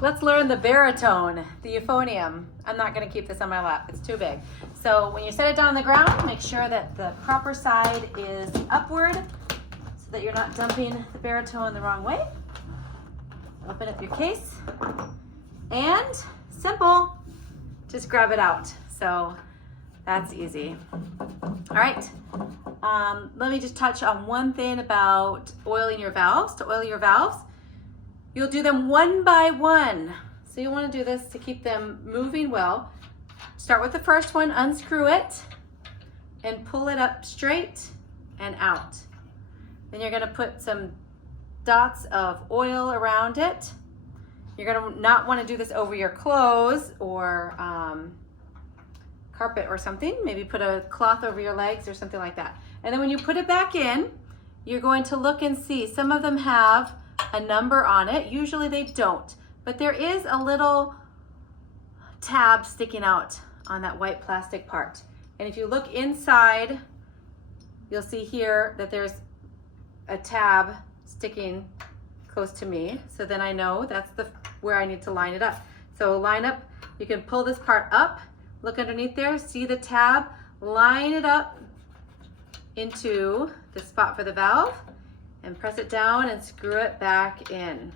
Let's learn the baritone, the euphonium. I'm not going to keep this on my lap. It's too big. So when you set it down on the ground, make sure that the proper side is upward so that you're not dumping the baritone the wrong way. Open up your case and simple, just grab it out. So that's easy. All right, let me just touch on one thing about oiling your valves. To oil your valves, you'll do them one by one. So you want to do this to keep them moving well. Start with the first one, unscrew it, and pull it up straight and out. Then you're going to put some dots of oil around it. You're going to not want to do this over your clothes or carpet or something. Maybe put a cloth over your legs or something like that. And then when you put it back in, you're going to look and see. Some of them have a number on it. Usually they don't, but there is a little tab sticking out on that white plastic part. And if you look inside, you'll see here that there's a tab sticking close to me. So then I know that's where I need to line it up. So line up, you can pull this part up, look underneath there, see the tab, line it up into the spot for the valve and press it down and screw it back in.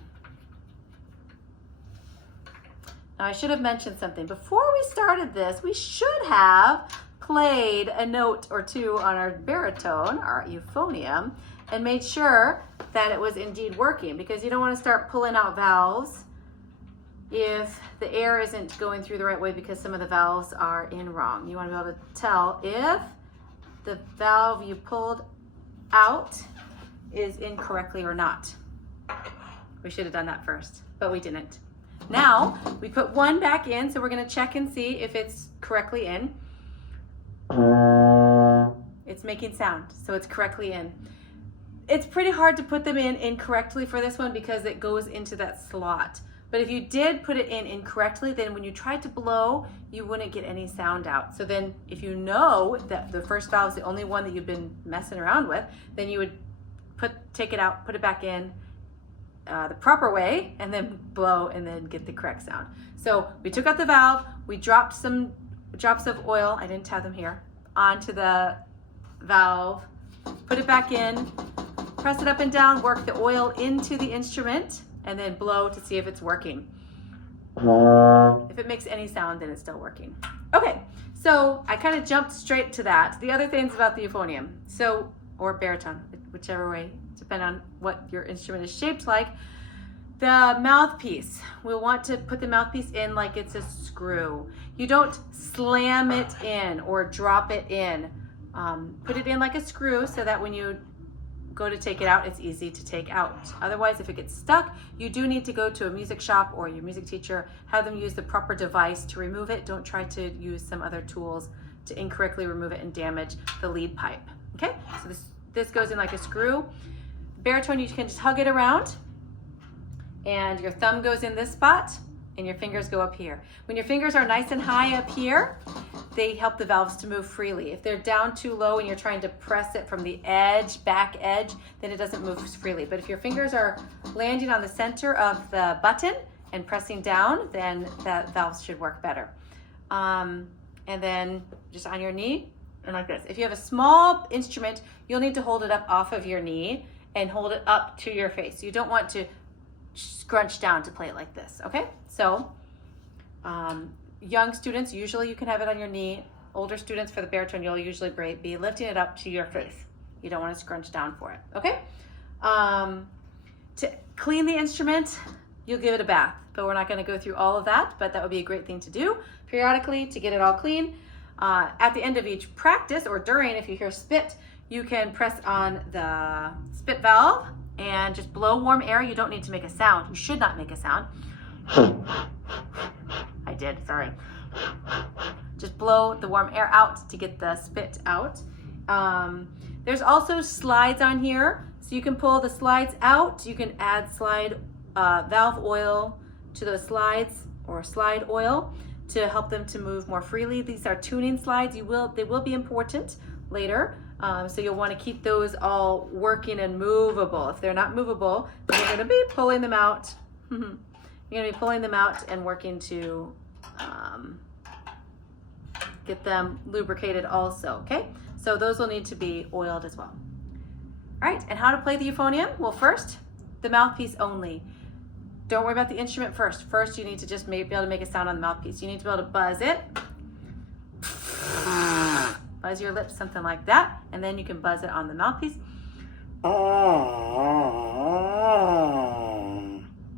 Now I should have mentioned something. Before we started this, we should have played a note or two on our baritone, our euphonium, and made sure that it was indeed working, because you don't want to start pulling out valves if the air isn't going through the right way because some of the valves are in wrong. You want to be able to tell if the valve you pulled out is incorrectly or not. We should have done that first, but we didn't. Now we put one back in, so we're going to check and see if it's correctly in. It's making sound, so it's correctly in. It's pretty hard to put them in incorrectly for this one because it goes into that slot. But if you did put it in incorrectly, then when you tried to blow, you wouldn't get any sound out. So then if you know that the first valve is the only one that you've been messing around with, then you would take it out, put it back in the proper way, and then blow and then get the correct sound. So we took out the valve, we dropped some drops of oil, I didn't have them here, onto the valve, put it back in, press it up and down, work the oil into the instrument, and then blow to see if it's working. If it makes any sound, then it's still working. Okay, so I kind of jumped straight to that. The other things about the euphonium, or baritone, whichever way, depending on what your instrument is shaped like. The mouthpiece, we'll want to put the mouthpiece in like it's a screw. You don't slam it in or drop it in. Put it in like a screw so that when you go to take it out, it's easy to take out. Otherwise, if it gets stuck, you do need to go to a music shop or your music teacher, have them use the proper device to remove it. Don't try to use some other tools to incorrectly remove it and damage the lead pipe. Okay, so this goes in like a screw. Baritone, you can just hug it around, and your thumb goes in this spot and your fingers go up here. When your fingers are nice and high up here, they help the valves to move freely. If they're down too low and you're trying to press it from the edge, back edge, then it doesn't move freely. But if your fingers are landing on the center of the button and pressing down, then that valve should work better. And then just on your knee, and like this. If you have a small instrument, you'll need to hold it up off of your knee and hold it up to your face. You don't want to scrunch down to play it like this, okay? So, young students, usually you can have it on your knee. Older students, for the baritone, you'll usually be lifting it up to your face. You don't want to scrunch down for it, okay? To clean the instrument, you'll give it a bath, but we're not going to go through all of that, but that would be a great thing to do periodically to get it all clean. At the end of each practice, or during, if you hear spit, you can press on the spit valve and just blow warm air. You don't need to make a sound. You should not make a sound. I did, sorry. Just blow the warm air out to get the spit out. There's also slides on here, so you can pull the slides out. You can add valve oil to those slides, or slide oil, to help them to move more freely. These are tuning slides. They will be important later. So you'll want to keep those all working and movable. If they're not movable, then you're going to be pulling them out. You're going to be pulling them out and working to get them lubricated also, okay? So those will need to be oiled as well. All right, and how to play the euphonium? Well, first, the mouthpiece only. Don't worry about the instrument first. First, you need to just be able to make a sound on the mouthpiece. You need to be able to buzz it. Buzz your lips, something like that, and then you can buzz it on the mouthpiece.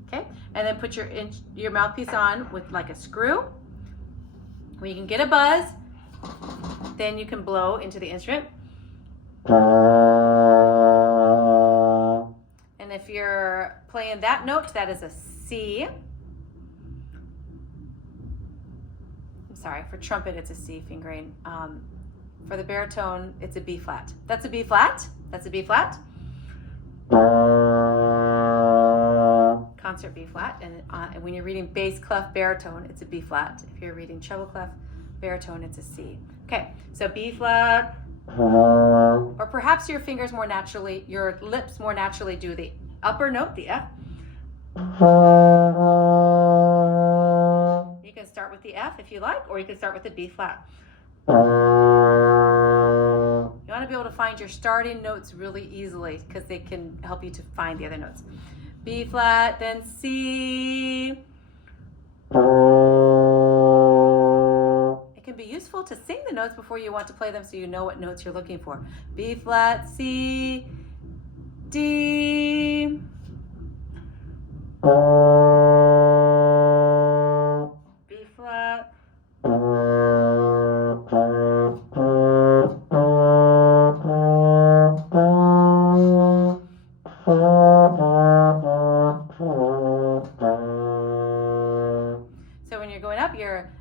Okay, and then put your mouthpiece on with like a screw. When you can get a buzz, then you can blow into the instrument. And if you're playing that note, that is a C. I'm sorry, for trumpet, it's a C fingering. For the baritone, it's a B flat. That's a B flat. That's a B flat. Concert B flat. And when you're reading bass clef baritone, it's a B flat. If you're reading treble clef baritone, it's a C. Okay, so B flat. Or perhaps your lips more naturally do the upper note, the F. You can start with the F if you like, or you can start with the B flat. You want to be able to find your starting notes really easily because they can help you to find the other notes. B flat, then C. It can be useful to sing the notes before you want to play them so you know what notes you're looking for. B flat, C, D. B flat. So when you're going up, you're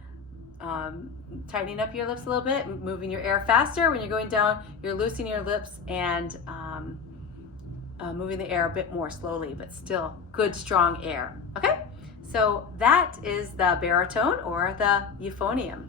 tightening up your lips a little bit, moving your air faster. When you're going down, you're loosening your lips and moving the air a bit more slowly, but still good, strong air. Okay? So that is the baritone or the euphonium.